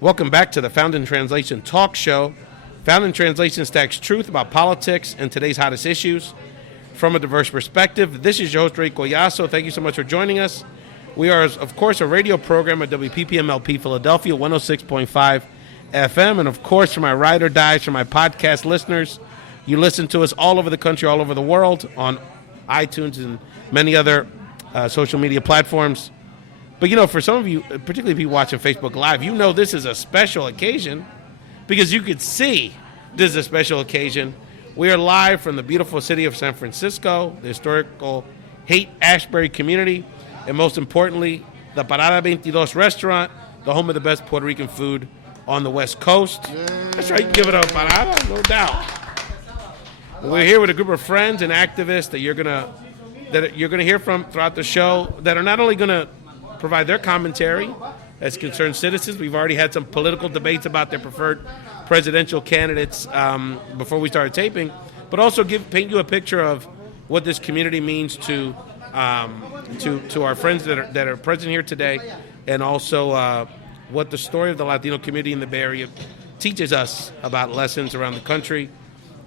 Welcome back to the Found in Translation Talk Show. Found in Translation stacks truth about politics and today's hottest issues from a diverse perspective. This is your host, Ray Collazo. Thank you so much for joining us. We are, of course, a radio program at WPPMLP Philadelphia, 106.5 FM. And, of course, for my ride or dies, for my podcast listeners, you listen to us all over the country, all over the world, on iTunes and many other social media platforms. But, you know, for some of you, particularly if you watching Facebook Live, you know this is a special occasion because you could see this is a special occasion. We are live from the beautiful city of San Francisco, the historical Haight-Ashbury community, and most importantly, the Parada 22 restaurant, the home of the best Puerto Rican food on the West Coast. That's right, give it up, Parada, no doubt. We're here with a group of friends and activists that you're gonna hear from throughout the show that are not only gonna provide their commentary as concerned citizens. We've already had some political debates about their preferred presidential candidates before we started taping, but also paint you a picture of what this community means to our friends that are present here today, and also what the story of the Latino community in the Bay Area teaches us about lessons around the country.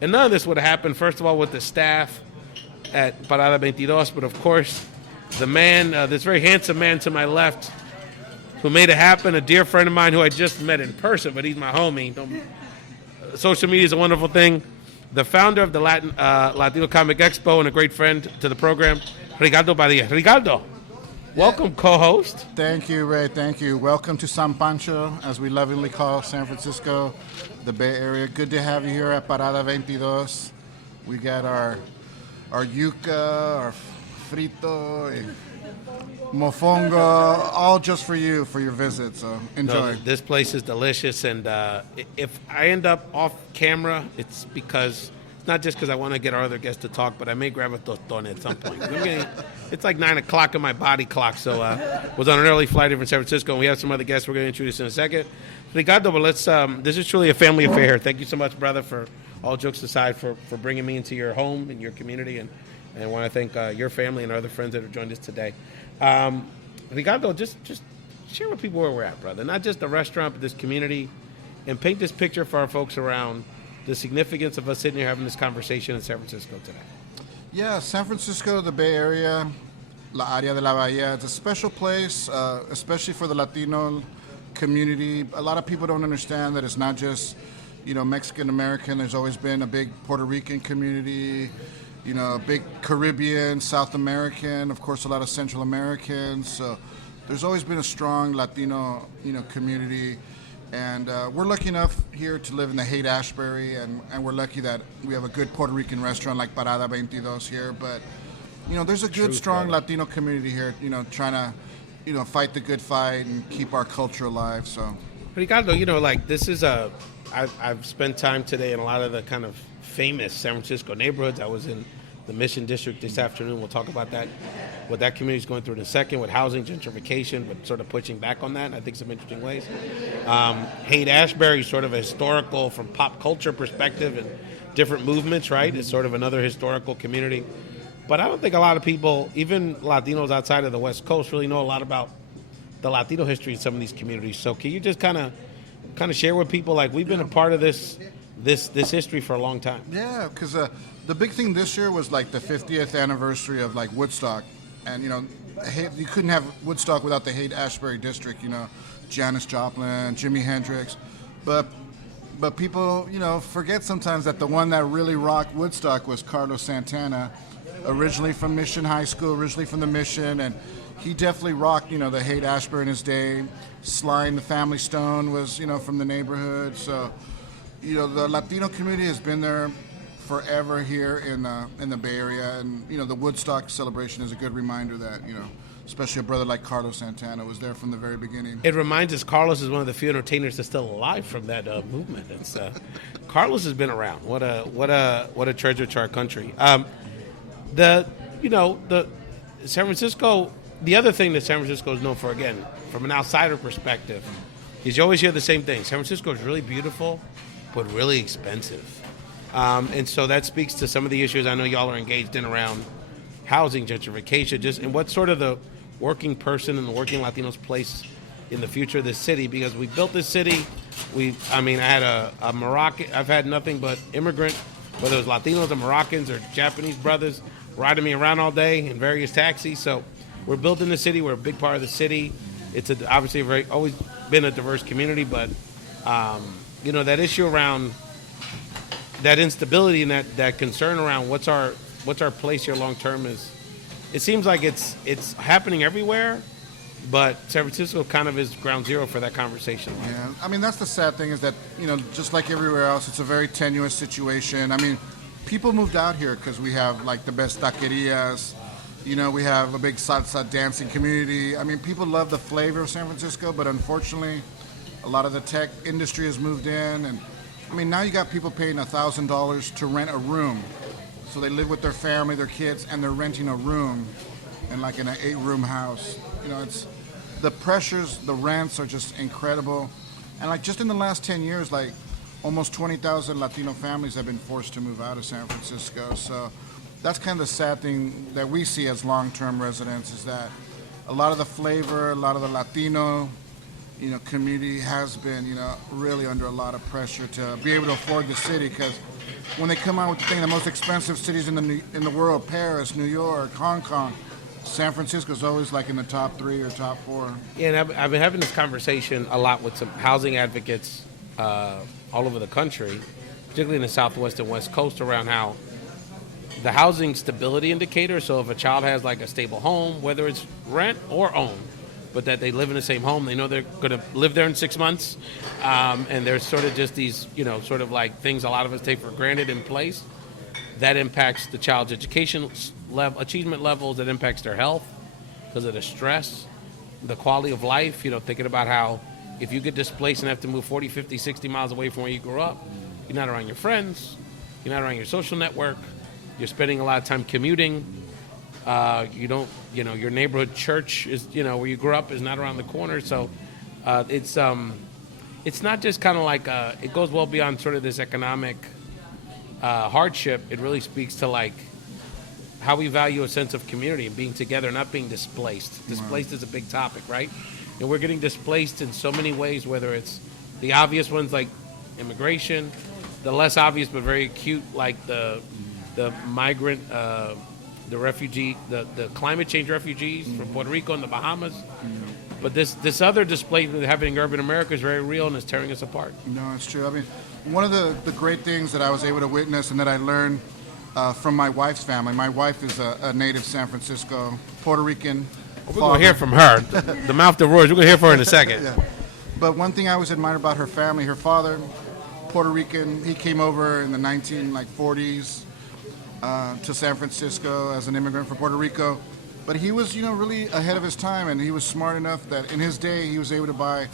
And none of this would have happened, first of all, with the staff at Parada 22, but of course, the man, this very handsome man to my left, who made it happen, a dear friend of mine who I just met in person, but he's my homie. Social media is a wonderful thing. The founder of the Latino Comic Expo and a great friend to the program, Ricardo Padilla. Ricardo, welcome, co-host. Thank you, Ray. Thank you. Welcome to San Pancho, as we lovingly call San Francisco, the Bay Area. Good to have you here at Parada 22. We got our yuca, our frito, mofongo, all just for you, for your visit, so enjoy. No, this place is delicious, and if I end up off camera, it's not just because I want to get our other guests to talk, but I may grab a tostone at some point. It's like 9 o'clock on my body clock, so was on an early flight here from San Francisco, and we have some other guests we're going to introduce in a second. Ricardo, but this is truly a family affair here. Thank you so much, brother, for all jokes aside, for bringing me into your home and your community, and I want to thank your family and our other friends that have joined us today. Ricardo, just share with people where we're at, brother. Not just the restaurant, but this community, and paint this picture for our folks around the significance of us sitting here having this conversation in San Francisco today. Yeah, San Francisco, the Bay Area, La Área de la Bahía, it's a special place, especially for the Latino community. A lot of people don't understand that it's not just, Mexican-American. There's always been a big Puerto Rican community, a big Caribbean, South American, of course, a lot of Central Americans. So there's always been a strong Latino, community. And we're lucky enough here to live in the Haight-Ashbury, and we're lucky that we have a good Puerto Rican restaurant like Parada 22 here. But, there's a good, strong Latino community here, trying to, fight the good fight and keep our culture alive. So, Ricardo, this is I've spent time today in a lot of the kind of famous San Francisco neighborhoods. I was in the Mission District this afternoon. We'll talk about that, what that community is going through in a second, with housing gentrification, but sort of pushing back on that in, I think, some interesting ways. Haight-Ashbury, sort of a historical, from pop culture perspective and different movements, right? It's sort of another historical community. But I don't think a lot of people, even Latinos outside of the West Coast, really know a lot about the Latino history in some of these communities. So can you just kind of share with people, we've been a part of this history for a long time? Yeah, because the big thing this year was the 50th anniversary of Woodstock, and you couldn't have Woodstock without the Haight-Ashbury district. Janis Joplin, Jimi Hendrix, but people forget sometimes that the one that really rocked Woodstock was Carlos Santana, originally from Mission High School, originally from the Mission, and he definitely rocked the Haight-Ashbury in his day. Sly and the Family Stone was from the neighborhood, so. The Latino community has been there forever here in the Bay Area, and the Woodstock celebration is a good reminder that especially a brother like Carlos Santana was there from the very beginning. It reminds us Carlos is one of the few entertainers that's still alive from that movement. It's Carlos has been around. What a treasure to our country. The San Francisco. The other thing that San Francisco is known for, again, from an outsider perspective, is you always hear the same thing. San Francisco is really beautiful, but really expensive. And so that speaks to some of the issues I know y'all are engaged in around housing gentrification, and what sort of the working person and the working Latino's place in the future of this city, because we built this city. I had a Moroccan. I've had nothing but immigrant, whether it was Latinos or Moroccans or Japanese brothers, riding me around all day in various taxis. So we're building the city. We're a big part of the city. It's obviously always been a diverse community, but that issue around that instability and that concern around what's our place here long term it seems like it's happening everywhere, but San Francisco kind of is ground zero for that conversation. Yeah, that's the sad thing is that, just like everywhere else, it's a very tenuous situation. People moved out here because we have like the best taquerias. We have a big salsa dancing community. People love the flavor of San Francisco, but unfortunately, a lot of the tech industry has moved in. And now you got people paying $1,000 to rent a room. So they live with their family, their kids, and they're renting a room in an 8-room house. It's the pressures, the rents are just incredible. And just in the last 10 years, almost 20,000 Latino families have been forced to move out of San Francisco. So that's kind of the sad thing that we see as long-term residents, is that a lot of the flavor, a lot of the Latino, community has been, really under a lot of pressure to be able to afford the city. Because when they come out with the most expensive cities in the world, Paris, New York, Hong Kong, San Francisco is always in the top 3 or top 4. Yeah, and I've been having this conversation a lot with some housing advocates all over the country, particularly in the Southwest and West Coast, around how the housing stability indicator. So if a child has a stable home, whether it's rent or own, but that they live in the same home, they know they're going to live there in 6 months, and there's sort of just these, things a lot of us take for granted in place. That impacts the child's education achievement levels. That impacts their health because of the stress, the quality of life. Thinking about how if you get displaced and have to move 40, 50, 60 miles away from where you grew up, you're not around your friends, you're not around your social network, you're spending a lot of time commuting. Your neighborhood church is, where you grew up is not around the corner. So it's not just kind of it goes well beyond sort of this economic hardship. It really speaks to how we value a sense of community and being together, not being displaced. Displaced is a big topic, right? And we're getting displaced in so many ways, whether it's the obvious ones like immigration, the less obvious but very acute like the migrant, the refugee, the climate change refugees from Puerto Rico and the Bahamas. But this other displacement happening in urban America is very real and is tearing us apart. No, it's true. One of the great things that I was able to witness and that I learned from my wife's family. My wife is a native San Francisco, Puerto Rican. We're going to hear from her. The mouth that roars. We're going to hear from her in a second. Yeah. But one thing I always admired about her family, her father, Puerto Rican, he came over in the 1940s to San Francisco as an immigrant from Puerto Rico. But he was, really ahead of his time, and he was smart enough that in his day he was able to buy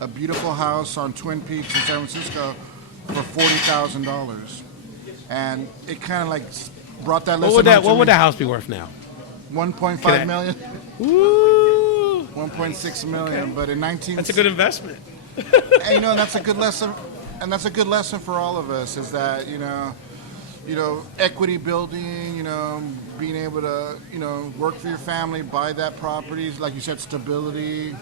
a beautiful house on Twin Peaks in San Francisco for $40,000. And it kind of brought that lesson. What would that house be worth now? $1.5 million. Woo! $1.6 million. Okay. But in 19... That's a good investment. And, that's a good lesson. And that's a good lesson for all of us, is that, equity building, being able to, work for your family, buy that property, like you said, stability,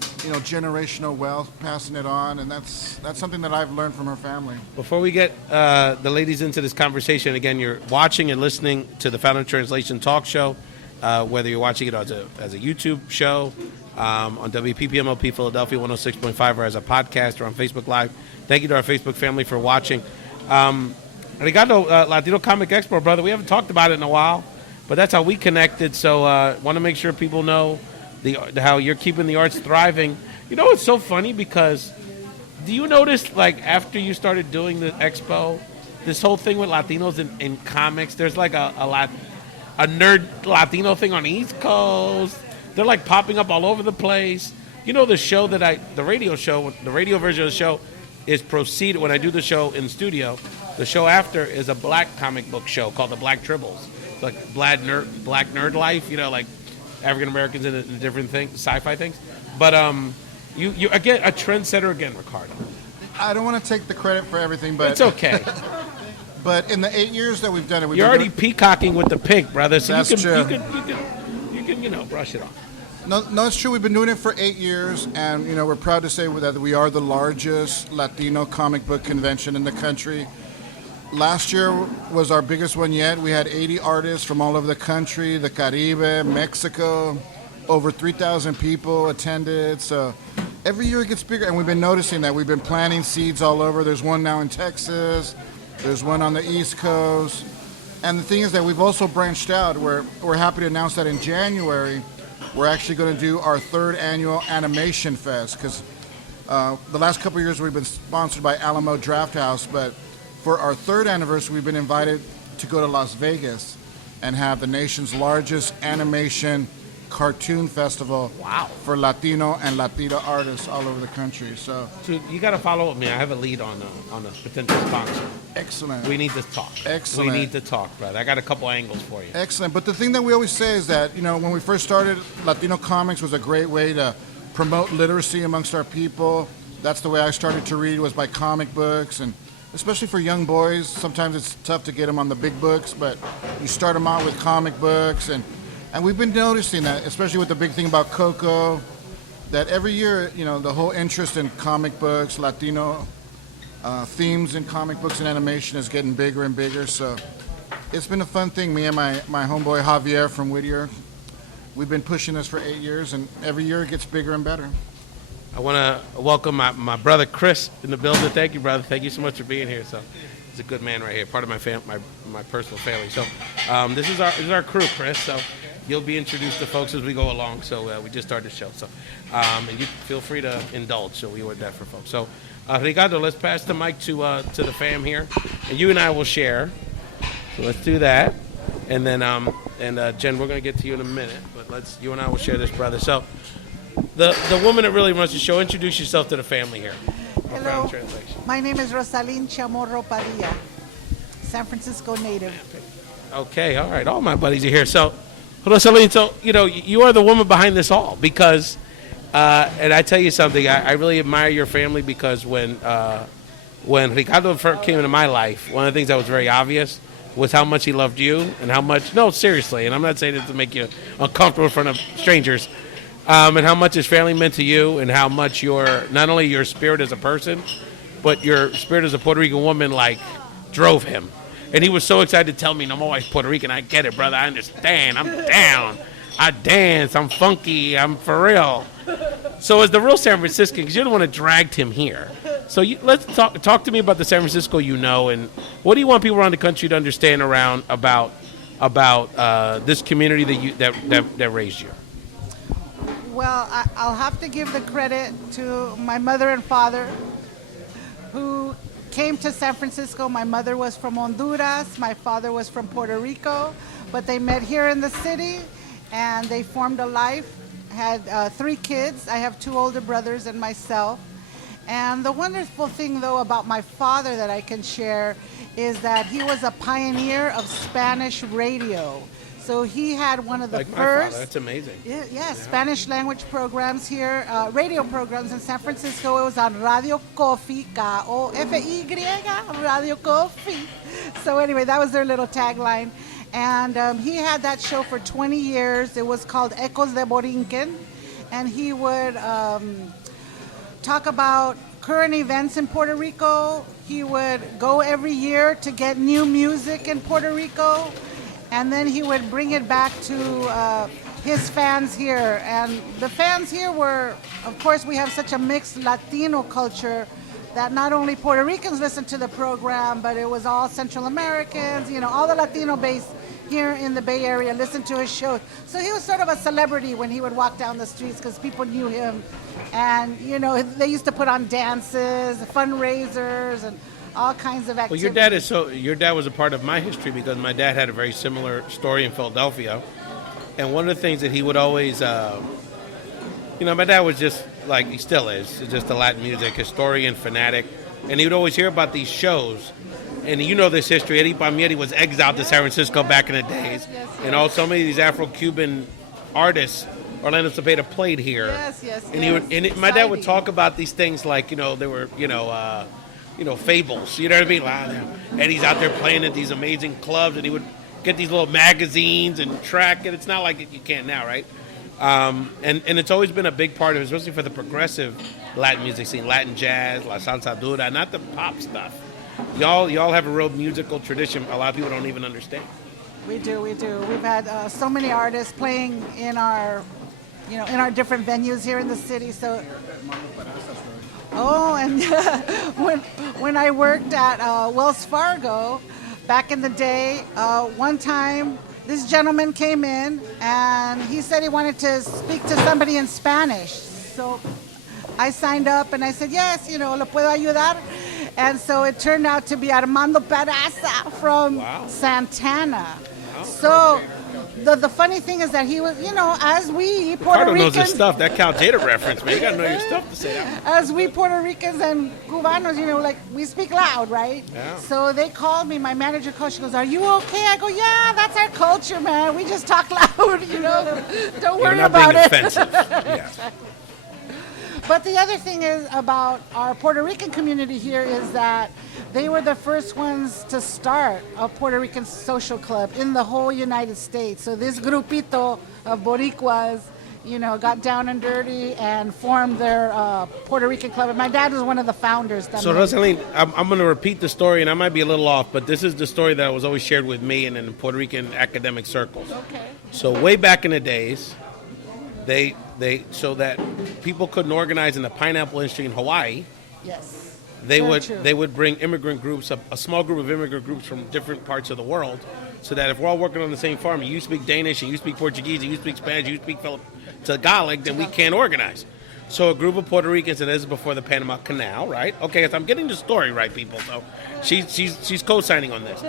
generational wealth, passing it on, and that's something that I've learned from her family. Before we get the ladies into this conversation, again, you're watching and listening to the Founding Translation Talk Show, whether you're watching it as a YouTube show, on WPPMLP Philadelphia 106.5, or as a podcast or on Facebook Live. Thank you to our Facebook family for watching. Ricardo, Latino Comic Expo, brother, we haven't talked about it in a while, but that's how we connected. So want to make sure people know how you're keeping the arts thriving. It's so funny because do you notice, after you started doing the Expo, this whole thing with Latinos in comics, there's a nerd Latino thing on the East Coast. They're popping up all over the place. The show the radio version of the show is proceeded when I do the show in studio. The show after is a black comic book show called The Black Tribbles. It's black nerd life, African Americans in different things, sci-fi things. But you again a trendsetter again, Ricardo. I don't want to take the credit for everything, but it's okay. But in the 8 years that we've done it, you're already peacocking with the pink, brother. So That's you true. can brush it off. No, it's true. We've been doing it for 8 years, and we're proud to say that we are the largest Latino comic book convention in the country. Last year was our biggest one yet. We had 80 artists from all over the country, the Caribe, Mexico. Over 3,000 people attended. So every year it gets bigger, and we've been noticing that. We've been planting seeds all over. There's one now in Texas. There's one on the East Coast. And the thing is that we've also branched out. We're happy to announce that in January, we're actually going to do our 3rd annual Animation Fest, because the last couple of years we've been sponsored by Alamo Drafthouse, but for our 3rd anniversary, we've been invited to go to Las Vegas and have the nation's largest animation cartoon festival. Wow. For Latino and Latina artists all over the country. So you got to follow up with me. I have a lead on a potential sponsor. Excellent. We need to talk. Excellent. We need to talk, brother. I got a couple angles for you. Excellent. But the thing that we always say is that, when we first started, Latino comics was a great way to promote literacy amongst our people. That's the way I started to read, was by comic books, and especially for young boys. Sometimes it's tough to get them on the big books, but you start them out with comic books, and we've been noticing that, especially with the big thing about Coco, that every year, the whole interest in comic books, Latino themes in comic books and animation is getting bigger and bigger. So it's been a fun thing. Me and my homeboy Javier from Whittier, we've been pushing this for 8 years, and every year it gets bigger and better. I want to welcome my brother Chris in the building. Thank you, brother. Thank you so much for being here. So he's a good man right here, part of my personal family. So this is our crew, Chris. So you'll be introduced to folks as we go along. So we just started the show. So and you feel free to indulge. So we were there for folks. So Ricardo, let's pass the mic to the fam here, and you and I will share. So let's do that, and then Jenn, we're gonna get to you in a minute, but you and I will share this, brother. So the woman that really runs the show, introduce yourself to the family here. Hello, my name is Rosalyn Chamorro Padilla, San Francisco native. Okay, all right, all my buddies are here. So, Rosalyn, so you are the woman behind this all, because, and I tell you something, I really admire your family, because when Ricardo first came into my life, one of the things that was very obvious was how much he loved you, and how much, no, seriously, and I'm not saying this to make you uncomfortable in front of strangers, and how much his family meant to you, and how much not only your spirit as a person, but your spirit as a Puerto Rican woman, drove him. And he was so excited to tell me, no, my wife's Puerto Rican. I get it, brother. I understand. I'm down. I dance. I'm funky. I'm for real. So as the real San Franciscan, because you're the one that dragged him here. So let's talk to me about the San Francisco and what do you want people around the country to understand about this community that raised you? Well, I'll have to give the credit to my mother and father, who came to San Francisco. My mother was from Honduras. My father was from Puerto Rico. But they met here in the city, and they formed a life, had 3 kids. I have 2 older brothers and myself. And the wonderful thing, though, about my father that I can share is that he was a pioneer of Spanish radio. So he had one of the first. My father, that's amazing. Yeah, Spanish language programs here, radio programs in San Francisco. It was on Radio Coffee, K-O-F-Y, Radio Coffee. So anyway, that was their little tagline. And he had that show for 20 years. It was called Ecos de Borinquen. And he would talk about current events in Puerto Rico. He would go every year to get new music in Puerto Rico. And then he would bring it back to his fans here. And the fans here were, of course, we have such a mixed Latino culture that not only Puerto Ricans listened to the program, but it was all Central Americans, all the Latino base here in the Bay Area listened to his shows. So he was sort of a celebrity when he would walk down the streets, because people knew him. And, they used to put on dances, fundraisers, and all kinds of activities. Well, your dad was a part of my history, because my dad had a very similar story in Philadelphia. And one of the things that he would always, my dad was just he still is, just a Latin music historian, fanatic. And he would always hear about these shows. And this history, Eddie Palmieri was exiled to San Francisco back in the days. Yes. And also so many of these Afro-Cuban artists, Orlando Cepeda played here. Yes. And my dad would talk about these things they were, fables. You know what I mean? Eddie's out there playing at these amazing clubs, and he would get these little magazines and track it. It's not like you can't now, right? And it's always been a big part of it, especially for the progressive Latin music scene, Latin jazz, la salsa dura, not the pop stuff. Y'all have a real musical tradition a lot of people don't even understand. We do. We've had so many artists playing in our, in our different venues here in the city. So, and when I worked at Wells Fargo back in the day, one time this gentleman came in and he said he wanted to speak to somebody in Spanish. So I signed up and I said, yes, ¿le puedo ayudar? And so it turned out to be Armando Peraza from Santana. Wow. So the funny thing is that he was, as we Puerto Rican... knows his Ricans... stuff. That Cal Jada reference, man. You got to know your stuff to say that. As we Puerto Ricans and Cubanos, we speak loud, right? Yeah. So they called me, my manager called, she goes, are you okay? I go, yeah, that's our culture, man. We just talk loud, Don't worry about it. Offensive. Yeah. But the other thing is about our Puerto Rican community here is that they were the first ones to start a Puerto Rican social club in the whole United States. So this grupito of Boricuas, got down and dirty and formed their Puerto Rican club. And my dad was one of the founders. So, Rosaline, I'm going to repeat the story, and I might be a little off, but this is the story that was always shared with me and in Puerto Rican academic circles. Okay. So way back in the days, they so that people couldn't organize in the pineapple industry in Hawaii. Yes. They would bring immigrant groups, a small group of immigrant groups from different parts of the world, so that if we're all working on the same farm, and you speak Danish, and you speak Portuguese, and you speak Spanish, and you speak Tagalog, then we can't organize. So a group of Puerto Ricans, and this is before the Panama Canal, right? Okay, so I'm getting the story right, people. So she's co-signing on this.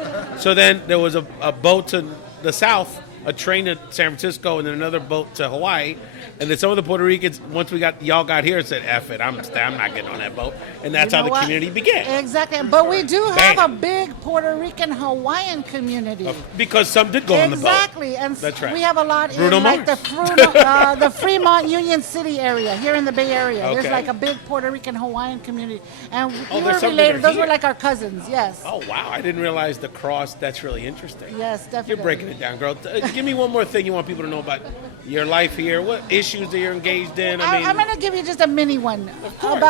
So then there was a boat to the south, a train to San Francisco, and then another boat to Hawaii. And then some of the Puerto Ricans, once y'all got here, said, F it, I'm not getting on that boat. And that's how the community began. Exactly. But we do have a big Puerto Rican Hawaiian community. Because some did go on the boat. Exactly. And that's right. We have a lot Bruno in Mars. the Fremont Union City area, here in the Bay Area. Okay. There's like a big Puerto Rican Hawaiian community. And we were there's some related. that are Those were here. like our cousins, yes. Oh, wow. I didn't realize the cross. That's really interesting. Yes, definitely. You're breaking it down, girl. Give me one more thing you want people to know about your life here. What issues that you're engaged in? I'm going to give you just a mini one. Of course.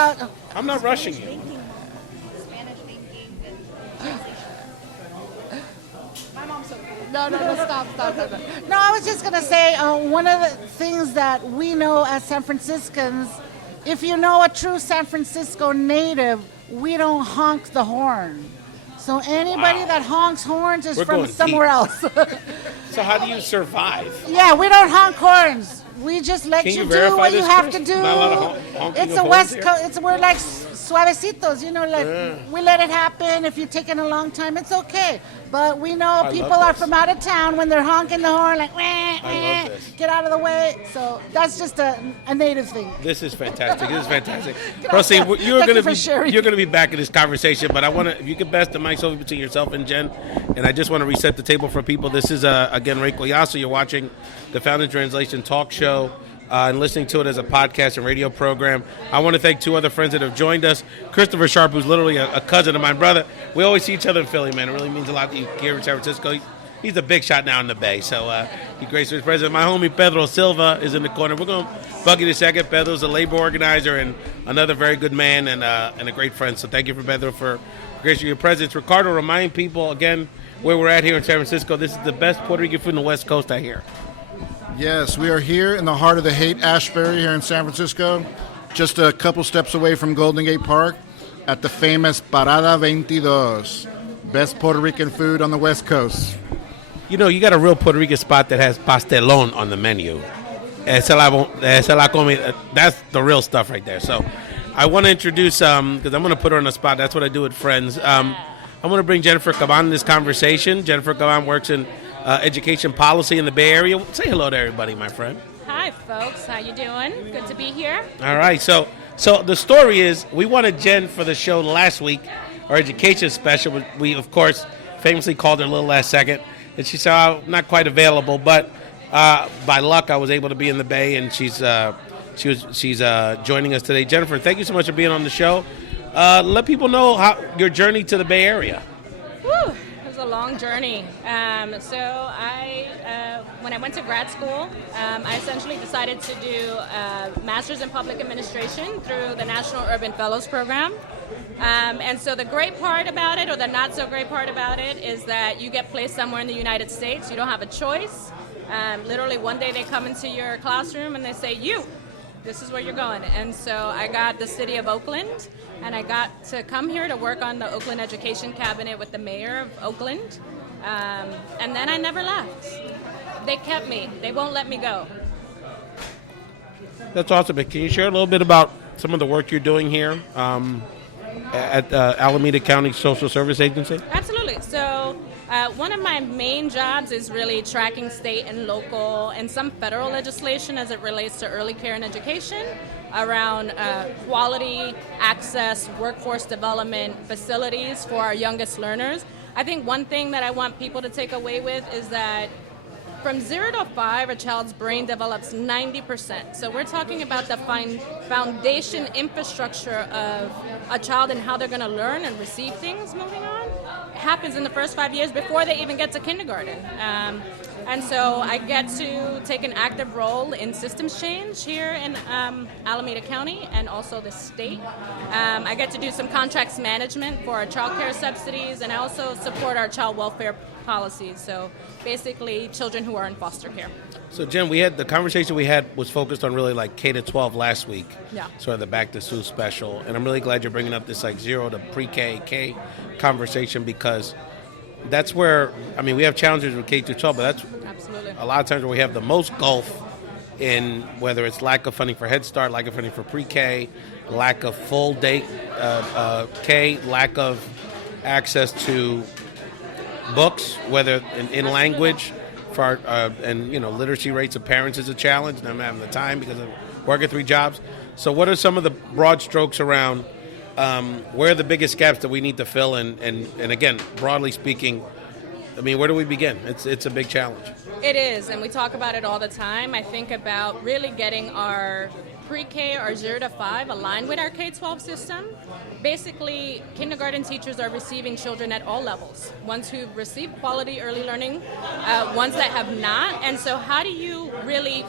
I'm not rushing you. Spanish thinking No, stop. No, I was just going to say one of the things that we know as San Franciscans, if you know a true San Francisco native, we don't honk the horn. So anybody that honks horns is from somewhere else. So how do you survive? Yeah, we don't honk horns. We just let Can you you do verify what this, you have Chris? to do. Not a lot of honking It's of a horns West here? Coast. We're like suavecitos, we let it happen. If you're taking a long time, it's okay. But we know people are from out of town when they're honking the horn, like, I love this. get out of the way. So that's just a native thing. This is fantastic. Thank Rosie, you're you for sharing. going to be back in this conversation, but I want to, if you could pass the mics over between yourself and Jen, and I just want to reset the table for people. This is again Ray Collazo. You're watching the Found in Translation talk show. And listening to it as a podcast and radio program. I want to thank two other friends that have joined us. Christopher Sharp, who's literally a cousin of my brother. We always see each other in Philly, man. It really means a lot to you here in San Francisco. He's a big shot now in the Bay, so he graced his presence. My homie Pedro Silva is in the corner. We're going to bug you in a second. Pedro's a labor organizer and another very good man and a great friend. So thank you for Pedro for gracing your presence. Ricardo, remind people again where we're at here in San Francisco. This is the best Puerto Rican food in the West Coast, I hear. Yes, we are here in the heart of the Haight-Ashbury here in San Francisco, just a couple steps away from Golden Gate Park at the famous Parada 22, best Puerto Rican food on the West Coast. You know, you got a real Puerto Rican spot that has pastelón on the menu. Esa la comida. That's the real stuff right there. So I want to introduce, because I'm going to put her on the spot. That's what I do with friends. I'm going to bring Jennifer Caban in this conversation. Jennifer Caban works in education policy in the Bay Area. Say hello to everybody, my friend. Hi, folks. How you doing? Good to be here. All right. So the story is we wanted Jen for the show last week, our education special. We, of course, famously called her a little last second. And she said, oh, not quite available. But by luck, I was able to be in the Bay, and she's joining us today. Jennifer, thank you so much for being on the show. Let people know your journey to the Bay Area. Woo! It was a long journey. When I went to grad school, I essentially decided to do a master's in public administration through the National Urban Fellows Program. And so the great part about it, or the not so great part about it, is that you get placed somewhere in the United States. You don't have a choice. Literally one day they come into your classroom and they say, this is where you're going. And so I got the city of Oakland, and I got to come here to work on the Oakland Education Cabinet with the mayor of Oakland. And then I never left. They kept me. They won't let me go. That's awesome. But can you share a little bit about some of the work you're doing here at Alameda County Social Service Agency? Absolutely. So one of my main jobs is really tracking state and local and some federal legislation as it relates to early care and education around quality, access, workforce development, facilities for our youngest learners. I think one thing that I want people to take away with is that from 0 to 5, a child's brain develops 90%. So we're talking about the foundation infrastructure of a child and how they're going to learn and receive things moving on. It happens in the first 5 years before they even get to kindergarten. And so I get to take an active role in systems change here in Alameda County and also the state. I get to do some contracts management for our child care subsidies, and I also support our child welfare policies. So basically children who are in foster care. So Jen, the conversation we had was focused on really like K to 12 last week. Yeah. Sort of the back to school special. And I'm really glad you're bringing up this like 0 to pre-K, K conversation, because that's where, we have challenges with K to 12, but that's Absolutely. a lot of times where we have the most gulf in whether it's lack of funding for Head Start, lack of funding for pre-K, lack of full day K, lack of access to books, whether in language, for our, literacy rates of parents is a challenge, and I'm having the time because I'm working 3 jobs. So what are some of the broad strokes around where are the biggest gaps that we need to fill, and again, broadly speaking, where do we begin? It's a big challenge. It is, and we talk about it all the time. I think about really getting our pre-K or 0 to 5 aligned with our K-12 system. Basically, kindergarten teachers are receiving children at all levels, ones who've received quality early learning, ones that have not. And so how do you really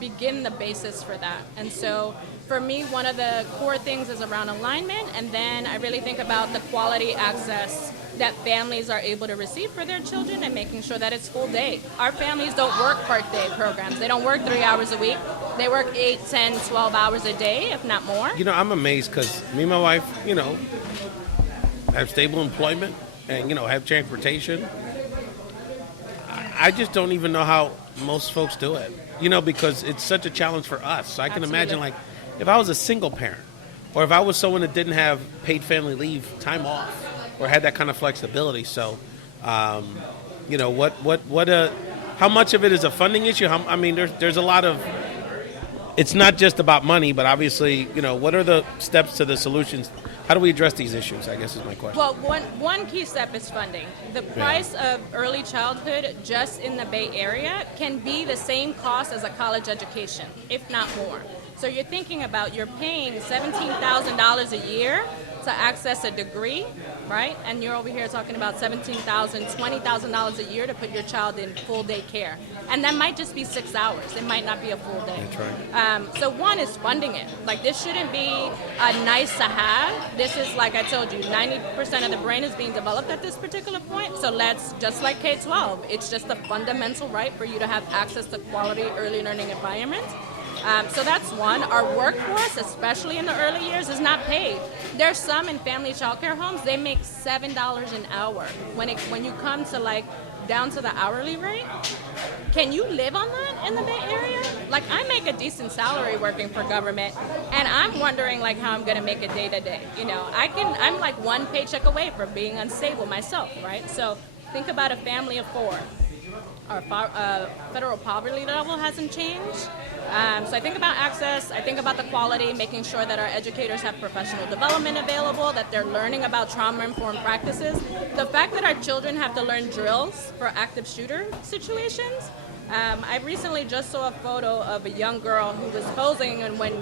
begin the basis for that? And so for me, one of the core things is around alignment, and then I really think about the quality access that families are able to receive for their children and making sure that it's full day. Our families don't work part-day programs. They don't work 3 hours a week. They work 8, 10, 12 hours a day, if not more. I'm amazed because me and my wife, have stable employment and, have transportation. I just don't even know how most folks do it, because it's such a challenge for us. So I can imagine, like, if I was a single parent, or if I was someone that didn't have paid family leave, time off, or had that kind of flexibility. So, how much of it is a funding issue? There's a lot of, it's not just about money, but obviously, what are the steps to the solutions? How do we address these issues, I guess is my question. Well, one key step is funding. The price of early childhood just in the Bay Area can be the same cost as a college education, if not more. So you're thinking about you're paying $17,000 a year to access a degree, right? And you're over here talking about $17,000, $20,000 a year to put your child in full day care. And that might just be 6 hours. It might not be a full day. That's right. So one is funding it. Like, this shouldn't be a nice to have. This is, like I told you, 90% of the brain is being developed at this particular point. So let's, just like K-12, it's just a fundamental right for you to have access to quality early learning environments. So that's one. Our workforce, especially in the early years, is not paid. There's some in family child care homes, they make $7 an hour. When you come to, like, down to the hourly rate, can you live on that in the Bay Area? Like, I make a decent salary working for government, and I'm wondering, like, how I'm going to make it day to day. I'm like one paycheck away from being unstable myself, right? So think about a family of 4. Our federal poverty level hasn't changed. So I think about access, I think about the quality, making sure that our educators have professional development available, that they're learning about trauma-informed practices. The fact that our children have to learn drills for active shooter situations. I recently just saw a photo of a young girl who was posing, and when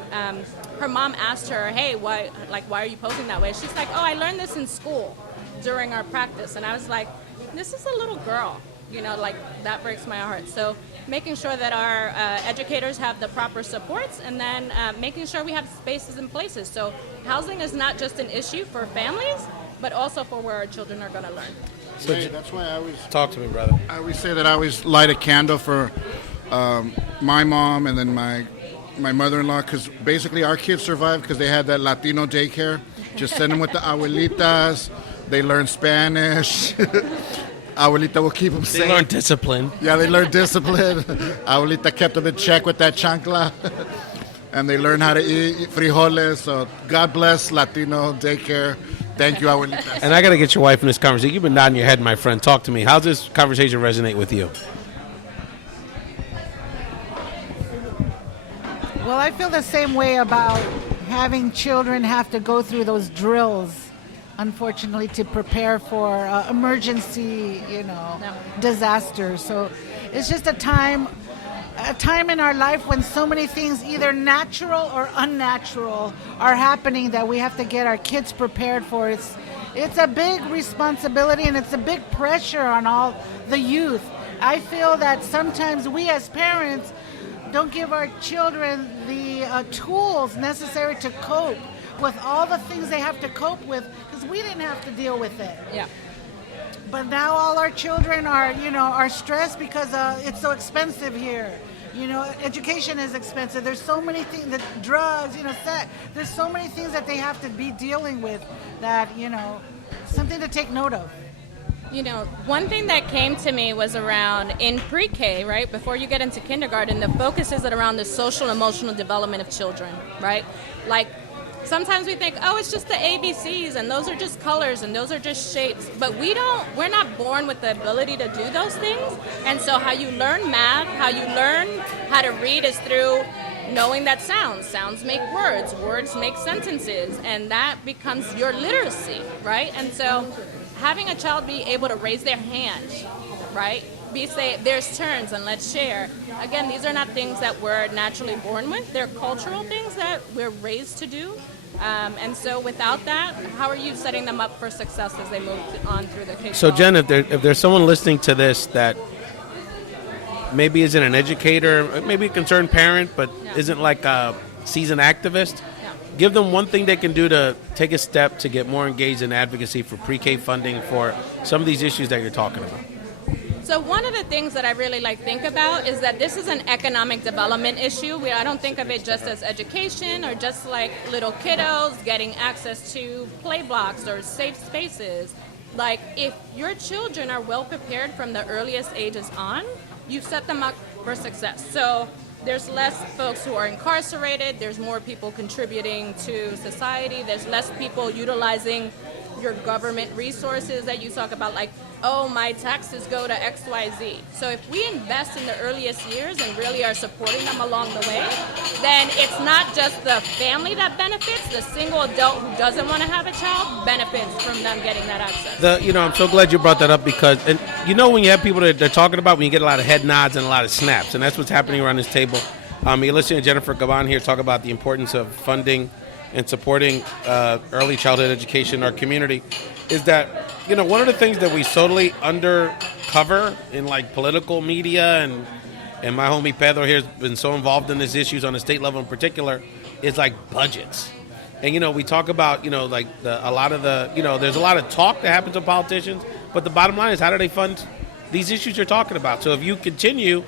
her mom asked her, hey, why are you posing that way? She's like, oh, I learned this in school during our practice. And I was like, this is a little girl. Like that breaks my heart. So making sure that our educators have the proper supports, and then making sure we have spaces and places. So housing is not just an issue for families, but also for where our children are going to learn. So that's why I always Talk to me, brother. I always say that I always light a candle for my mom and then my mother-in-law, because basically our kids survived because they had that Latino daycare. Just send them with the abuelitas. They learn Spanish. Abuelita will keep them safe. They learn discipline. Yeah, they learn discipline. Abuelita kept them in check with that chancla. And they learn how to eat frijoles. So God bless Latino daycare. Thank you, Abuelita. And I got to get your wife in this conversation. You've been nodding your head, my friend. Talk to me. How's this conversation resonate with you? Well, I feel the same way about having children have to go through those drills, unfortunately, to prepare for emergency, disasters. So it's just a time in our life when so many things, either natural or unnatural, are happening that we have to get our kids prepared for. It's a big responsibility, and it's a big pressure on all the youth. I feel that sometimes we as parents don't give our children the tools necessary to cope with all the things they have to cope with, because we didn't have to deal with it. Yeah. But now all our children are stressed because it's so expensive here. Education is expensive. There's so many things, the drugs, sex. There's so many things that they have to be dealing with that, something to take note of. One thing that came to me was around in pre-K, right? Before you get into kindergarten, the focus is around the social emotional development of children, right? Like, sometimes we think, it's just the ABCs, and those are just colors, and those are just shapes. But we're not born with the ability to do those things. And so how you learn math, how you learn how to read is through knowing that sounds make words make sentences, and that becomes your literacy, right? And so having a child be able to raise their hand, right? Say there's turns and let's share. Again, these are not things that we're naturally born with. They're cultural things that we're raised to do. And so without that, how are you setting them up for success as they move on through the K-12? So, Jen, if there's someone listening to this that maybe isn't an educator, maybe a concerned parent, but isn't like a seasoned activist, give them one thing they can do to take a step to get more engaged in advocacy for pre-K funding for some of these issues that you're talking about. So one of the things that I really think about is that this is an economic development issue. I don't think of it just as education or just like little kiddos getting access to play blocks or safe spaces. Like, if your children are well prepared from the earliest ages on, you set them up for success. So there's less folks who are incarcerated, there's more people contributing to society, there's less people utilizing your government resources that you talk about, like, my taxes go to XYZ. So if we invest in the earliest years and really are supporting them along the way, then it's not just the family that benefits, the single adult who doesn't want to have a child benefits from them getting that access. I'm so glad you brought that up, because, and when you have people that they're talking about, when you get a lot of head nods and a lot of snaps, and that's what's happening around this table. You're listening to Jennifer Caban here talk about the importance of funding and supporting early childhood education in our community. Is that, one of the things that we totally undercover in like political media, and my homie Pedro here has been so involved in these issues on the state level in particular, is like budgets. And, we talk about, like a lot of the, there's a lot of talk that happens with politicians, but the bottom line is, how do they fund these issues you're talking about? So if you continue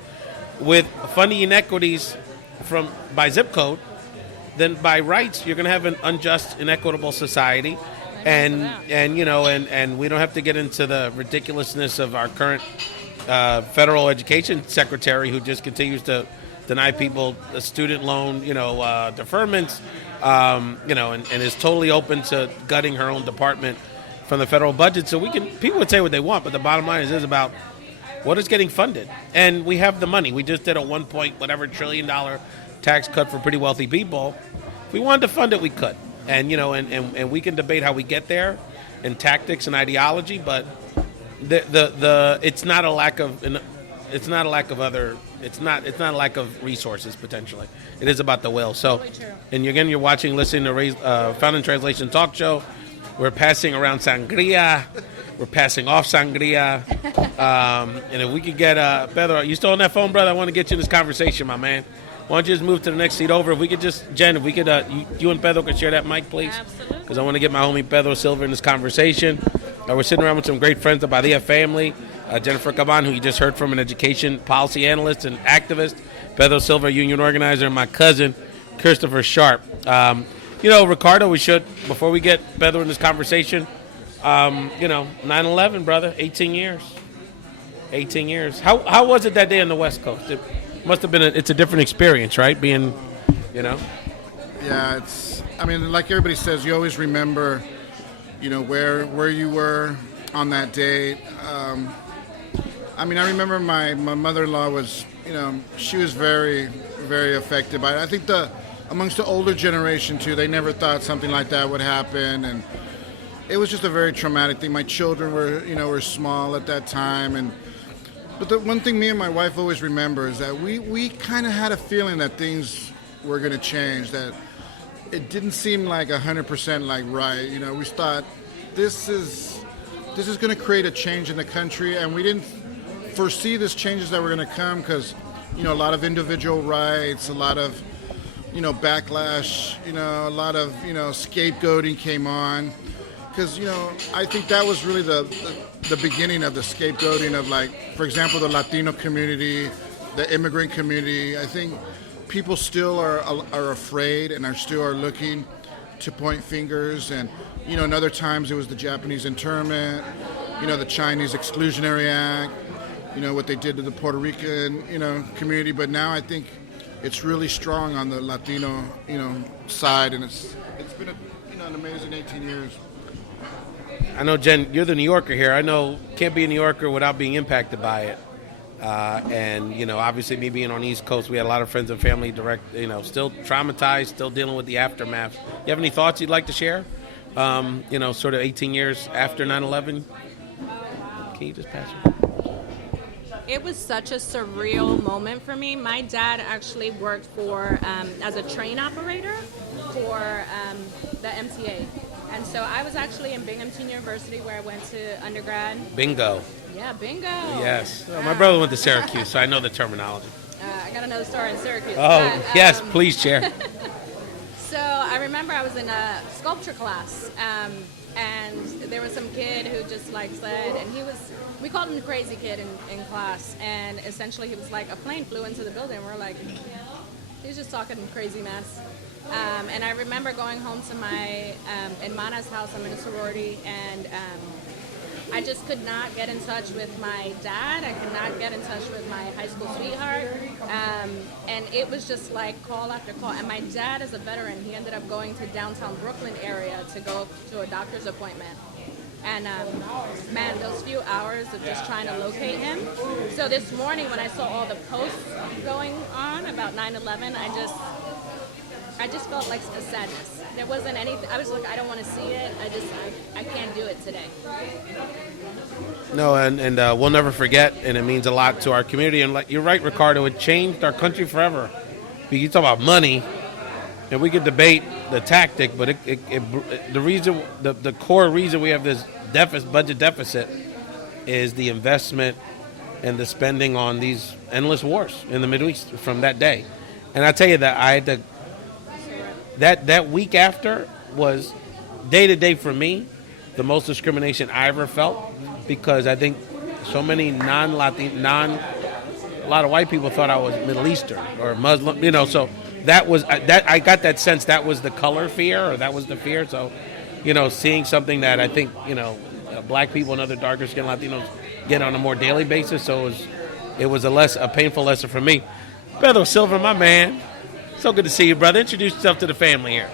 with funding inequities by zip code, then by rights, you're going to have an unjust, inequitable society. And we don't have to get into the ridiculousness of our current federal education secretary, who just continues to deny people the student loan, deferments, and is totally open to gutting her own department from the federal budget. So people would say what they want, but the bottom line is about what is getting funded. And we have the money. We just did a $1 trillion tax cut for pretty wealthy people. If we wanted to fund it, we could. And and we can debate how we get there, and tactics and ideology, but it's not a lack of resources potentially. It is about the will. So, and again, you're listening to Ray's Found in Translation talk show. We're passing around sangria. We're passing off sangria. And if we could get Pedro, you still on that phone, brother? I want to get you in this conversation, my man. Why don't you just move to the next seat over? If we could just, Jen, if we could, you and Pedro could share that mic, please? Absolutely. Because I want to get my homie Pedro Silva in this conversation. We're sitting around with some great friends, the Padilla family, Jennifer Caban, who you just heard from, an education policy analyst and activist, Pedro Silva, union organizer, and my cousin, Christopher Sharp. Ricardo, we should, before we get Pedro in this conversation, 9/11, brother, 18 years. 18 years. How was it that day on the West Coast? It must have been, it's a different experience, right? Being, Yeah, like everybody says, you always remember, where you were on that day. I remember my mother-in-law was, she was very, very affected by it. I think amongst the older generation, too, they never thought something like that would happen. And it was just a very traumatic thing. My children were small at that time. But the one thing me and my wife always remember is that we kind of had a feeling that things were going to change, that it didn't seem like 100% right. We thought this is going to create a change in the country, and we didn't foresee these changes that were going to come because, a lot of individual rights, a lot of, backlash, a lot of, scapegoating came on. Because, I think that was really the beginning of the scapegoating of, for example, the Latino community, the immigrant community. I think people still are afraid and are looking to point fingers. And, in other times it was the Japanese internment, the Chinese Exclusionary Act, what they did to the Puerto Rican, community. But now I think it's really strong on the Latino, side. And it's been an amazing 18 years. I know, Jen, you're the New Yorker here. I know can't be a New Yorker without being impacted by it. And, obviously me being on the East Coast, we had a lot of friends and family still traumatized, still dealing with the aftermath. You have any thoughts you'd like to share? Sort of 18 years after 9/11? Can you just pass it? It was such a surreal moment for me. My dad actually worked as a train operator for the MTA. And so I was actually in Binghamton University where I went to undergrad. Bingo. Yeah, bingo. Yes. Well, my brother went to Syracuse, so I know the terminology. I got another story in Syracuse. Oh, but, yes, please share. So I remember I was in a sculpture class, and there was some kid who just said, and we called him the crazy kid in class, and essentially he was like, a plane flew into the building, and we're like, he's just talking crazy mess. And I remember going home to my hermana's house. I'm in a sorority, and I just could not get in touch with my dad. I could not get in touch with my high school sweetheart. And it was just like call after call. And my dad is a veteran. He ended up going to downtown Brooklyn area to go to a doctor's appointment. And man, those few hours of just trying to locate him. So this morning when I saw all the posts going on about 9/11, I just felt like a sadness. There wasn't anything. I was like, I don't want to see it. I can't do it today. No, and we'll never forget, and it means a lot to our community. And you're right, Ricardo, it changed our country forever. You talk about money, and we could debate the tactic, but the core reason we have this budget deficit is the investment and the spending on these endless wars in the Middle East from that day. And I tell you that I had to. That week after was day to day for me the most discrimination I ever felt, because I think so many a lot of white people thought I was Middle Eastern or Muslim, so that was that I got that sense that was the color fear, or that was the fear. So, seeing something that I think black people and other darker skinned Latinos get on a more daily basis, so it was a painful lesson for me. Pedro Silva, my man. So good to see you, brother. Introduce yourself to the family here.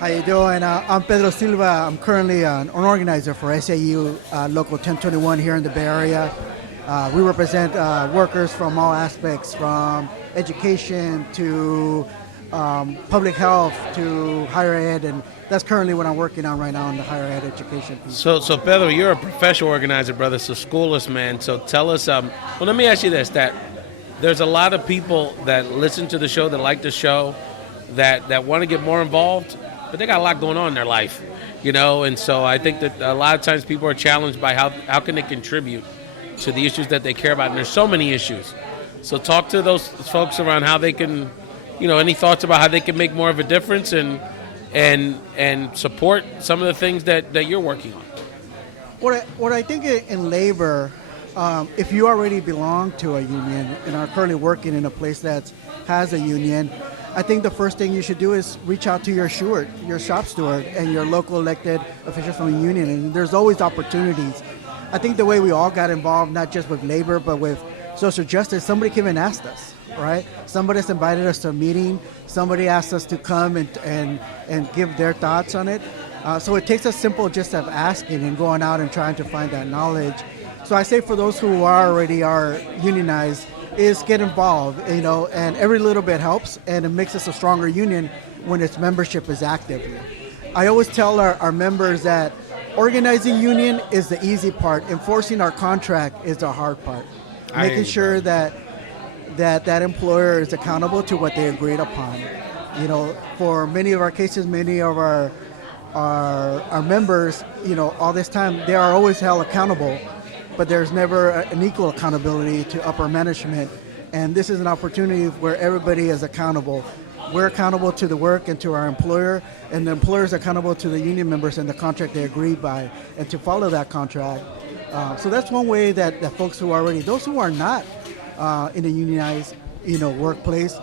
How you doing? I'm Pedro Silva. I'm currently an organizer for SAU Local 1021 here in the Bay Area. We represent workers from all aspects, from education to public health to higher ed, and that's currently what I'm working on right now in the higher ed education piece. So Pedro, you're a professional organizer, brother, so school us, man. So tell us, let me ask you this, that there's a lot of people that listen to the show, that like the show, that want to get more involved, but they got a lot going on in their life. And so I think that a lot of times people are challenged by how can they contribute to the issues that they care about, and there's so many issues. So talk to those folks around how they can, any thoughts about how they can make more of a difference and support some of the things that you're working on. What I think in labor, if you already belong to a union and are currently working in a place that has a union, I think the first thing you should do is reach out to your shop steward, and your local elected officials from the union. And there's always opportunities. I think the way we all got involved, not just with labor, but with social justice, somebody came and asked us, right? Somebody has invited us to a meeting. Somebody asked us to come and give their thoughts on it. So it takes a simple just of asking and going out and trying to find that knowledge. So I say for those who already are unionized, is get involved, and every little bit helps, and it makes us a stronger union when its membership is active. I always tell our members that organizing union is the easy part. Enforcing our contract is the hard part. Making sure that employer is accountable to what they agreed upon. For many of our cases, many of our members, all this time, they are always held accountable, but there's never an equal accountability to upper management. And this is an opportunity where everybody is accountable. We're accountable to the work and to our employer, and the employer is accountable to the union members and the contract they agreed by, and to follow that contract. So that's one way that folks who are already, those who are not in a unionized, workplace,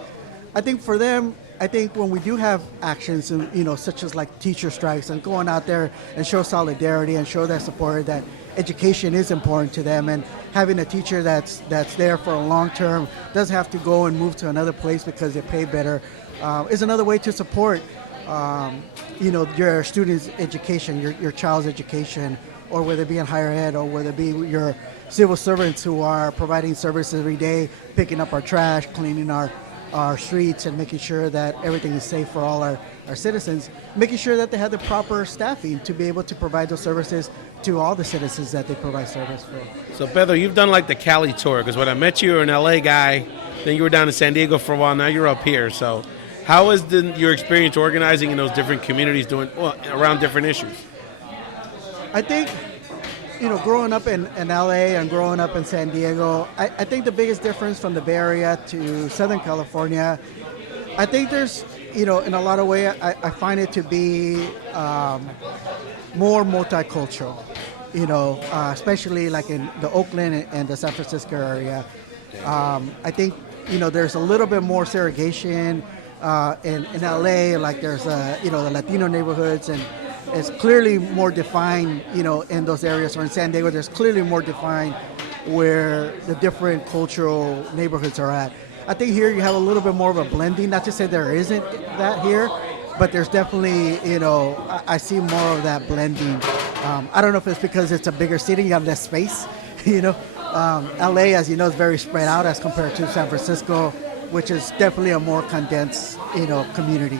I think for them, when we do have actions, such as like teacher strikes, and going out there and show solidarity and show that support, that education is important to them, and having a teacher that's there for a long term, doesn't have to go and move to another place because they pay better, is another way to support, your student's education, your child's education, or whether it be in higher ed, or whether it be your civil servants who are providing services every day, picking up our trash, cleaning our streets, and making sure that everything is safe for all our citizens, making sure that they have the proper staffing to be able to provide those services to all the citizens that they provide service for. So Pedro, you've done like the Cali tour, because when I met you, you were an LA guy, then you were down in San Diego for a while, now you're up here. So how is your experience organizing in those different communities around different issues? I think, growing up in LA and growing up in San Diego, I think the biggest difference from the Bay Area to Southern California, I think there's, in a lot of ways, I find it to be more multicultural, especially like in the Oakland and the San Francisco area. I think, there's a little bit more segregation in LA, like there's, the Latino neighborhoods, and it's clearly more defined, in those areas. Or in San Diego, there's clearly more defined where the different cultural neighborhoods are at. I think here you have a little bit more of a blending. Not to say there isn't that here, but there's definitely, I see more of that blending. I don't know if it's because it's a bigger city, you have less space, LA, as you know, is very spread out as compared to San Francisco, which is definitely a more condensed, community.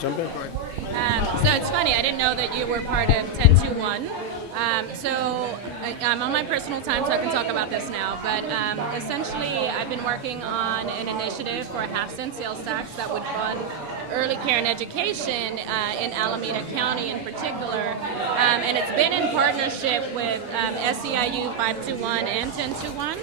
Jump in. So it's funny, I didn't know that you were part of 1021. So I'm on my personal time, so I can talk about this now. But essentially, I've been working on an initiative for a half-cent sales tax that would fund early care and education in Alameda County in particular. And it's been in partnership with SEIU 521 and 1021.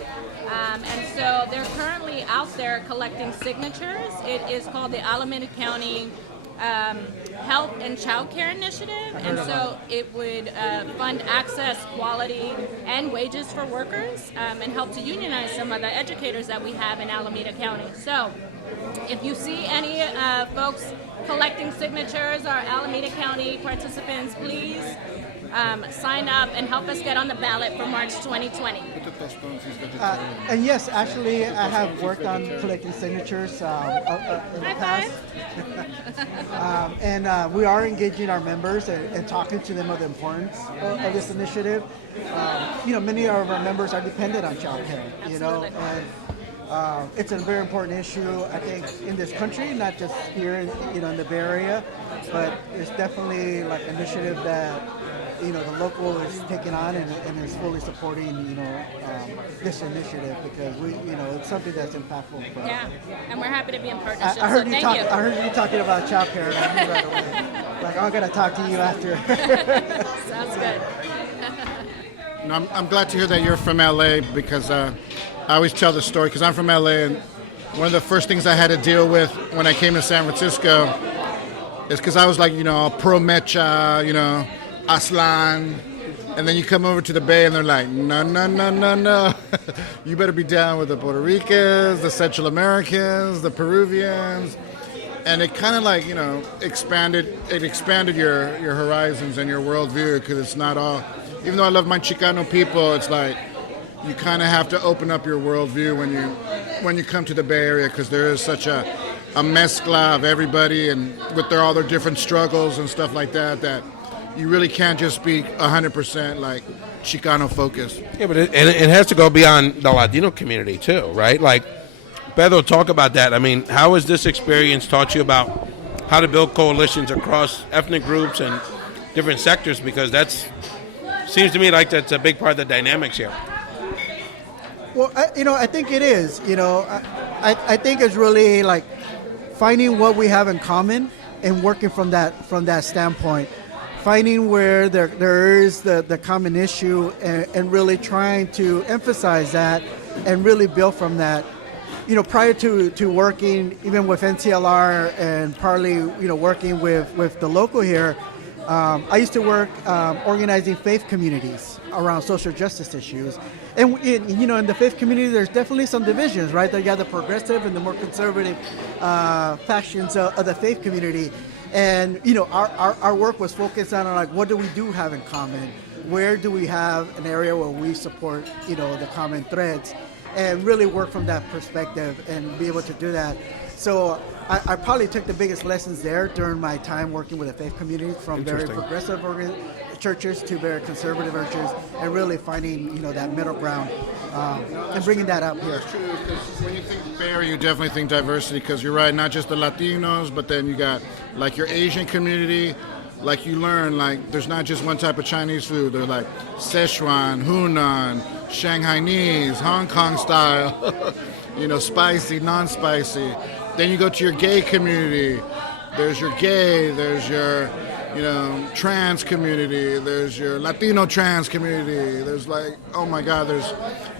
And so they're currently out there collecting signatures. It is called the Alameda County Health and Child Care Initiative, and so it would fund access, quality, and wages for workers, and help to unionize some of the educators that we have in Alameda County. So if you see any folks collecting signatures or Alameda County participants, please sign up and help us get on the ballot for March 2020. And yes, actually, I have worked on collecting signatures in the past. And we are engaging our members and talking to them of the importance of this initiative. Many of our members are dependent on child care, and it's a very important issue, I think, in this country, not just here in the Bay Area, but it's definitely like an initiative that the local is taking on and is fully supporting, this initiative, because it's something that's impactful for us. Yeah, and we're happy to be in partnership. I heard so thank you. I heard you talking about child care, and I knew right away. Like, I'm gonna talk to you after. Sounds good. No, I'm glad to hear that you're from LA because I always tell the story because I'm from LA, and one of the first things I had to deal with when I came to San Francisco is because I was like, pro mecha, Aslan. And then you come over to the Bay and they're like, no. You better be down with the Puerto Ricans, the Central Americans, the Peruvians. And it kind of like, expanded your horizons and your worldview because it's not all, even though I love my Chicano people, it's like you kind of have to open up your worldview when you come to the Bay Area because there is such a mezcla of everybody and with all their different struggles and stuff like that you really can't just be 100% like Chicano focused. Yeah, but it has to go beyond the Latino community too, right? Like, Pedro, talk about that. I mean, how has this experience taught you about how to build coalitions across ethnic groups and different sectors? Because seems to me like that's a big part of the dynamics here. Well, I think it is. I think it's really like finding what we have in common and working from that standpoint. Finding where there is the common issue and really trying to emphasize that and really build from that. Prior to working even with NCLR and partly, working with the local here, I used to work organizing faith communities around social justice issues. And, in the faith community, there's definitely some divisions, right? You got the progressive and the more conservative factions of the faith community. And, our work was focused on, like, what do we have in common? Where do we have an area where we support, the common threads? And really work from that perspective and be able to do that. So I probably took the biggest lessons there during my time working with the faith community, from very progressive churches to very conservative churches, and really finding, that middle ground and bringing that up here. That's true, because when you think Bay Area, you definitely think diversity, because you're right, not just the Latinos, but then you got like your Asian community. Like you learn, like there's not just one type of Chinese food. They're like Szechuan, Hunan, Shanghainese, Hong Kong style, spicy, non-spicy. Then you go to your gay community. There's your gay, there's your, trans community, there's your Latino trans community. There's like, oh my God,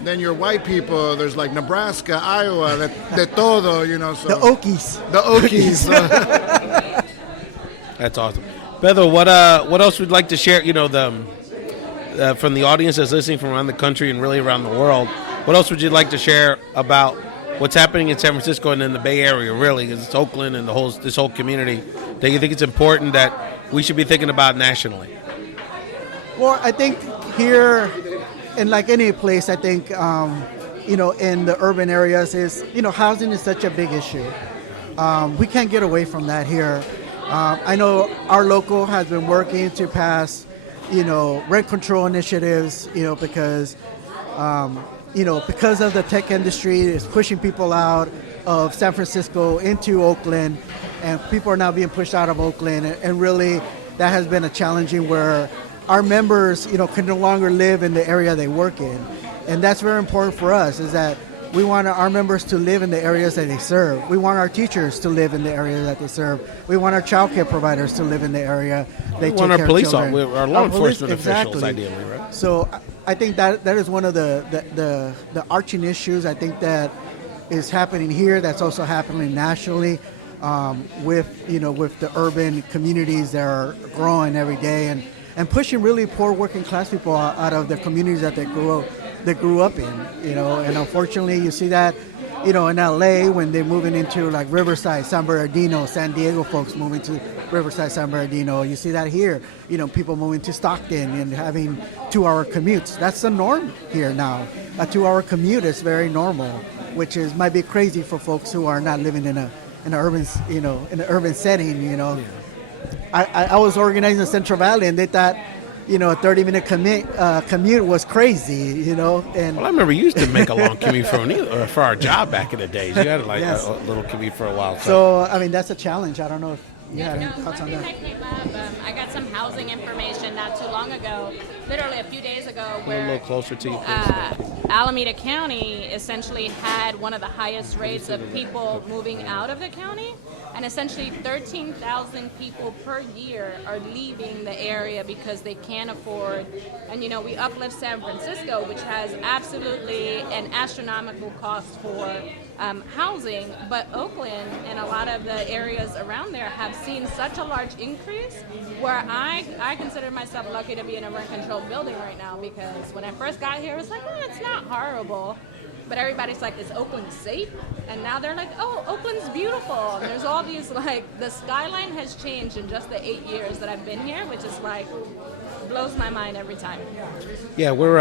then your white people, there's like Nebraska, Iowa, de todo, so. The Okies. The Okies. That's awesome. Pedro, what else would you like to share, from the audience that's listening from around the country and really around the world? What else would you like to share about what's happening in San Francisco and in the Bay Area, really, because it's Oakland and this whole community, that you think it's important that we should be thinking about nationally? Well, I think here, and like any place, I think, in the urban areas is, housing is such a big issue. We can't get away from that here. I know our local has been working to pass, rent control initiatives, because of the tech industry is pushing people out of San Francisco into Oakland, and people are now being pushed out of Oakland, and really that has been a challenging where our members, can no longer live in the area they work in. And that's very important for us, is that we want our members to live in the areas that they serve. We want our teachers to live in the area that they serve. We want our child care providers to live in the area they take care of children. We want our police, our law enforcement officials, ideally, right? So I think that is one of the arching issues, I think, that is happening here. That's also happening nationally with the urban communities that are growing every day and pushing really poor working class people out of the communities that they grew up in, and unfortunately you see that, in LA when they're moving into like Riverside, San Bernardino, San Diego folks moving to Riverside, San Bernardino. You see that here, people moving to Stockton and having 2-hour commutes. That's the norm here now. A 2-hour commute is very normal, which might be crazy for folks who are not living in an urban, in an urban setting, Yeah. I was organizing in Central Valley and they thought, a 30-minute commute was crazy, And well, I remember you used to make a long commute for our job back in the days. You had yes. a little commute for a while. So, I mean, that's a challenge. I don't know if you have any thoughts on that. That came up. I got some housing information not too long ago, literally a few days ago, where a little closer to you, Alameda County essentially had one of the highest rates of people moving out of the county. And essentially 13,000 people per year are leaving the area because they can't afford. And we uplift San Francisco, which has absolutely an astronomical cost for housing, but Oakland and a lot of the areas around there have seen such a large increase where I consider myself lucky to be in a rent-controlled building right now, because when I first got here, it was like, it's not horrible. But everybody's like, is Oakland safe? And now they're like, oh, Oakland's beautiful. And there's all these, the skyline has changed in just the 8 years that I've been here, which is blows my mind every time. Yeah, we're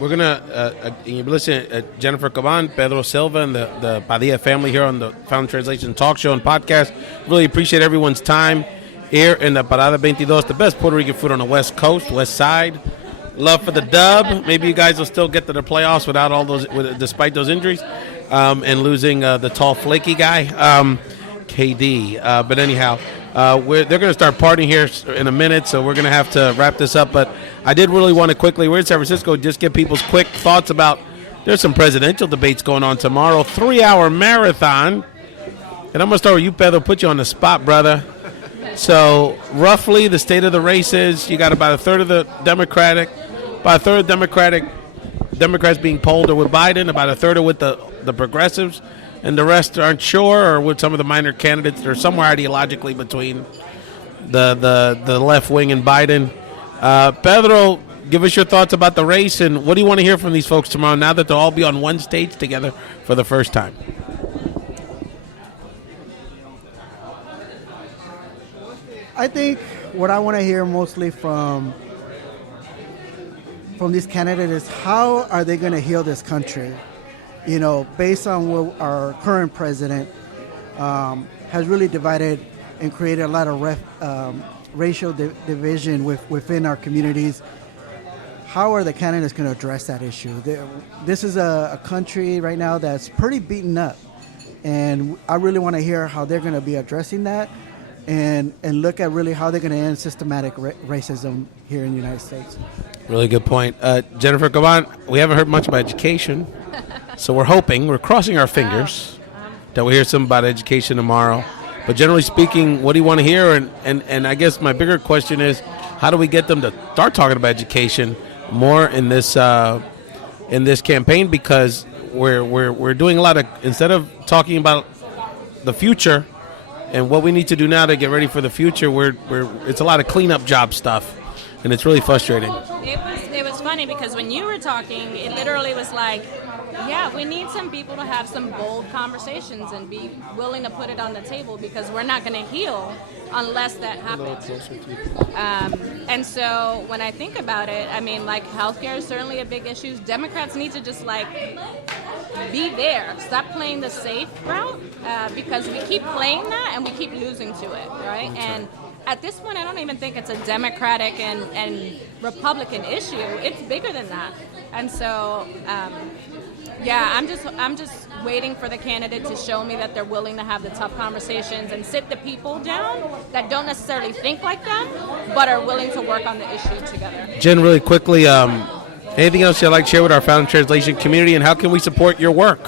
gonna you listen to Jennifer Caban, Pedro Silva, and the Padilla family here on the Found Translation Talk Show and podcast. Really appreciate everyone's time here in the Parada 22, the best Puerto Rican food on the West Coast, West Side. Love for the dub. Maybe you guys will still get to the playoffs without all those, despite those injuries, and losing the tall, flaky guy, KD. But anyhow. They're going to start partying here in a minute, so we're going to have to wrap this up. But I did really want to quickly, we're in San Francisco, just get people's quick thoughts about, there's some presidential debates going on tomorrow, 3-hour marathon. And I'm going to start with you, Pedro, put you on the spot, brother. So roughly the state of the race is, you got about a third of the Democrats being polled are with Biden, about a third are with the progressives, and the rest aren't sure, or with some of the minor candidates that are somewhere ideologically between the left wing and Biden. Pedro, give us your thoughts about the race, and what do you want to hear from these folks tomorrow now that they'll all be on one stage together for the first time? I think what I want to hear mostly from these candidates is how are they going to heal this country? Based on what our current president has really divided and created a lot of racial division within our communities. How are the candidates going to address that issue? This is a country right now that's pretty beaten up, and I really want to hear how they're going to be addressing that, and look at really how they're going to end systematic racism here in the United States. Really good point. Jennifer Caban, we haven't heard much about education. So we're crossing our fingers that we'll hear something about education tomorrow. But generally speaking, what do you want to hear? And I guess my bigger question is, how do we get them to start talking about education more in this campaign? Because we're doing a lot of, instead of talking about the future and what we need to do now to get ready for the future, it's a lot of cleanup job stuff, and it's really frustrating. It was funny because when you were talking, it literally was like, yeah, we need some people to have some bold conversations and be willing to put it on the table, because we're not going to heal unless that happens. And so when I think about it, healthcare is certainly a big issue. Democrats need to just be there. Stop playing the safe route, because we keep playing that and we keep losing to it, right? And at this point, I don't even think it's a Democratic and Republican issue. It's bigger than that. And so, I'm just waiting for the candidate to show me that they're willing to have the tough conversations and sit the people down that don't necessarily think like them, but are willing to work on the issue together. Jen, really quickly, anything else you'd like to share with our Found Translation community, and how can we support your work?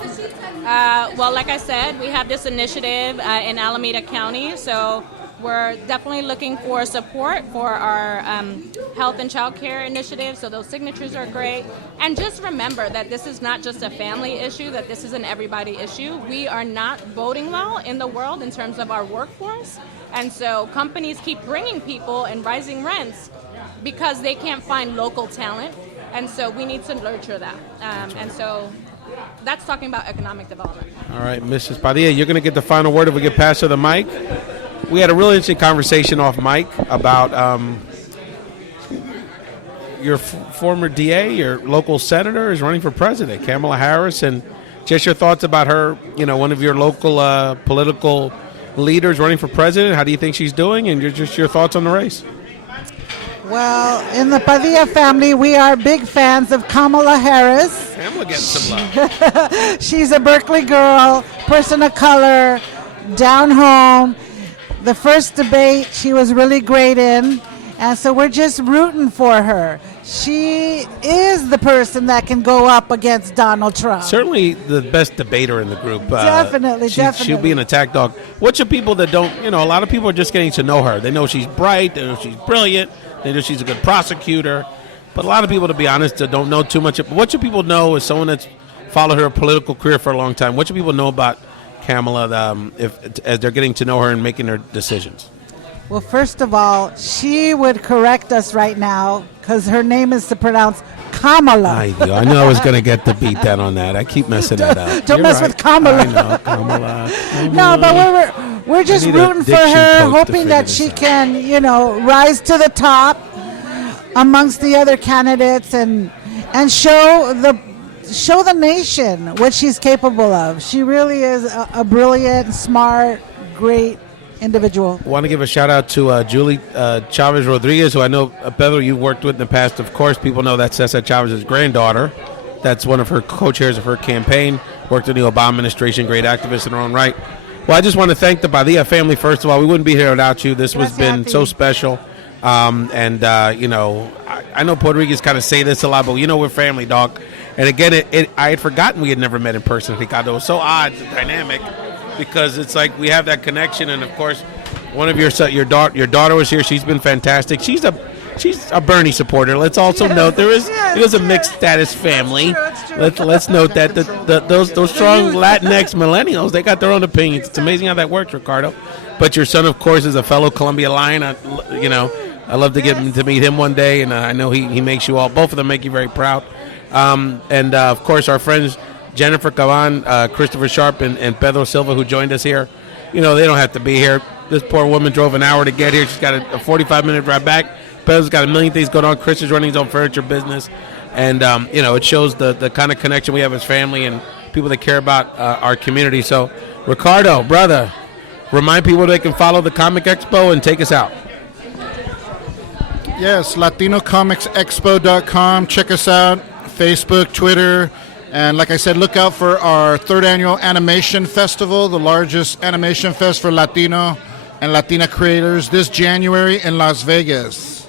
Well, like I said, we have this initiative in Alameda County, so we're definitely looking for support for our health and child care initiative, so those signatures are great. And just remember that this is not just a family issue, that this is an everybody issue. We are not voting well in the world in terms of our workforce, and so companies keep bringing people and rising rents because they can't find local talent, and so we need to nurture that. And so that's talking about economic development. All right, Mrs. Padilla, you're going to get the final word if we get past her the mic. We had a really interesting conversation off mic about your former DA, your local senator, is running for president, Kamala Harris, and just your thoughts about her, one of your local political leaders running for president. How do you think she's doing, and your thoughts on the race? Well, in the Padilla family, we are big fans of Kamala Harris. Kamala getting some love. She's a Berkeley girl, person of color, down home. The first debate she was really great in, And so we're just rooting for her. She is the person that can go up against Donald Trump. Certainly the best debater in the group. Definitely. She'll be an attack dog. What should people that don't, a lot of people are just getting to know her. They know she's bright. They know she's brilliant. They know she's a good prosecutor. But a lot of people, to be honest, don't know too much. What should people know as someone that's followed her political career for a long time? What should people know about Kamala as they're getting to know her and making their decisions? Well, first of all, she would correct us right now because her name is to pronounce Kamala. I knew I was going to get the beat down on that. I keep messing that up. Don't mess with Kamala. I know, Kamala. No, but we're just rooting for her, hoping that she can, rise to the top amongst the other candidates and show the nation what she's capable of. She really is a brilliant, smart, great individual. I want to give a shout out to Julie Chavez Rodriguez, who I know, Pedro, you've worked with in the past. Of course, people know that's Cesar Chavez's granddaughter. That's one of her co-chairs of her campaign. Worked in the Obama administration, great activist in her own right. Well, I just want to thank the Padilla family, first of all. We wouldn't be here without you. This has been so special. I know Puerto Ricans kind of say this a lot, but we're family, dog. And again, I had forgotten we had never met in person, Ricardo. It was so odd, the dynamic, because it's like we have that connection. And of course, one of your daughter was here. She's been fantastic. She's a Bernie supporter. Let's also note it is a mixed status family. Let's note that those strong Latinx millennials, they got their own opinions. It's amazing how that works, Ricardo. But your son, of course, is a fellow Columbia Lion. I love to get to meet him one day, and I know he makes you all. Both of them make you very proud. Of course, our friends Jennifer Caban, Christopher Sharp, and Pedro Silva, who joined us here. They don't have to be here. This poor woman drove an hour to get here. She's got a 45-minute drive back. Pedro's got a million things going on. Chris is running his own furniture business. And, it shows the kind of connection we have as family and people that care about our community. So, Ricardo, brother, remind people they can follow the Comic Expo and take us out. Yes, LatinoComicsExpo.com. Check us out. Facebook, Twitter. And like I said, look out for our third annual animation festival, the largest animation fest for Latino and Latina creators this January in Las Vegas.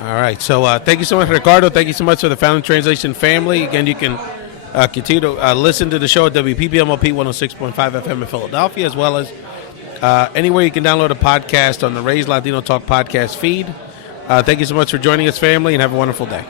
All right. So thank you so much, Ricardo. Thank you so much for the Founding Translation family. Again, you can continue to listen to the show at WPPMOP 106.5 FM in Philadelphia, as well as anywhere you can download a podcast on the Raised Latino Talk podcast feed. Thank you so much for joining us, family, and have a wonderful day.